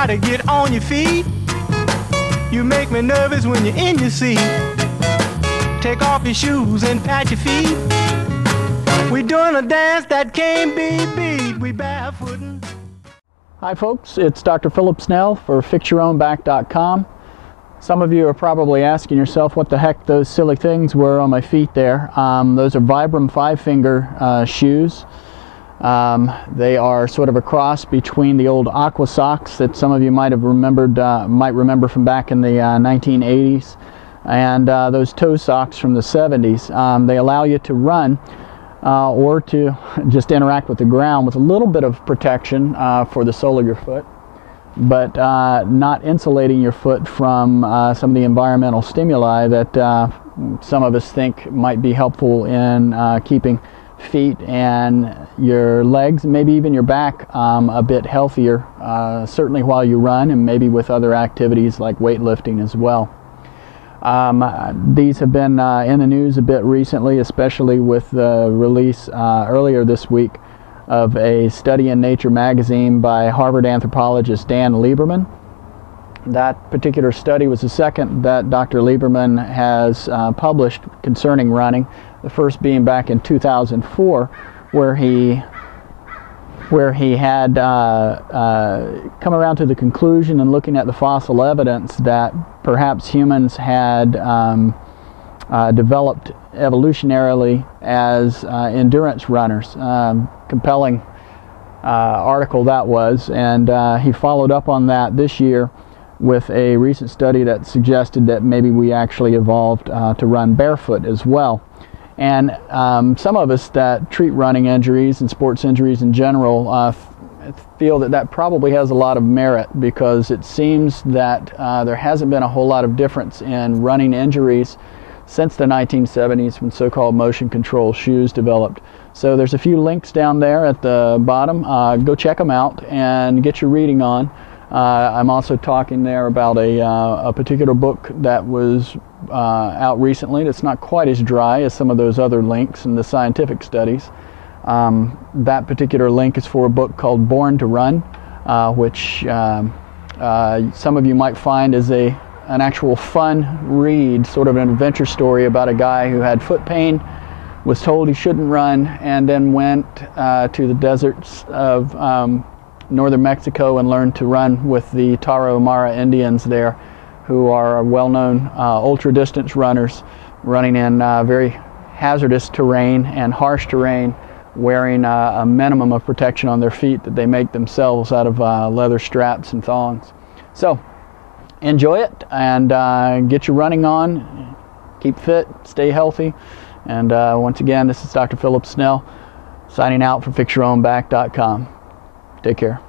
try to get on your feet. You make me nervous when you're in your seat. Take off your shoes and pat your feet. We're doing a dance that can't be beat. We barefootin'. Hi folks, it's Dr. Philip Snell for FixYourOwnBack.com. Some of you are probably asking yourself what the heck those silly things were on my feet there. Those are Vibram Five Finger shoes. They are sort of a cross between the old Aqua socks that some of you might have remembered, might remember from back in the 1980s, and those toe socks from the 70s. They allow you to run or to just interact with the ground with a little bit of protection for the sole of your foot, but not insulating your foot from some of the environmental stimuli that some of us think might be helpful in keeping feet and your legs, maybe even your back, a bit healthier, certainly while you run, and maybe with other activities like weightlifting as well. These have been in the news a bit recently, especially with the release earlier this week of a study in Nature magazine by Harvard anthropologist Daniel Lieberman. That particular study was the second that Dr. Lieberman has published concerning running, the first being back in 2004, where he had come around to the conclusion, and looking at the fossil evidence, that perhaps humans had developed evolutionarily as endurance runners. Compelling article that was, and he followed up on that this year with a recent study that suggested that maybe we actually evolved to run barefoot as well. And some of us that treat running injuries and sports injuries in general feel that that probably has a lot of merit, because it seems that there hasn't been a whole lot of difference in running injuries since the 1970s, when so-called motion control shoes developed. So there's a few links down there at the bottom. Go check them out and get your reading on. I'm also talking there about a particular book that was out recently that's not quite as dry as some of those other links in the scientific studies. That particular link is for a book called Born to Run, which some of you might find is an actual fun read, sort of an adventure story about a guy who had foot pain, was told he shouldn't run, and then went to the deserts of northern Mexico and learned to run with the Tarahumara Indians there, who are well-known ultra-distance runners, running in very hazardous terrain and harsh terrain, wearing a minimum of protection on their feet that they make themselves out of leather straps and thongs. So enjoy it, and get your running on, keep fit, stay healthy, and once again, this is Dr. Philip Snell signing out for FixYourOwnBack.com. Take care.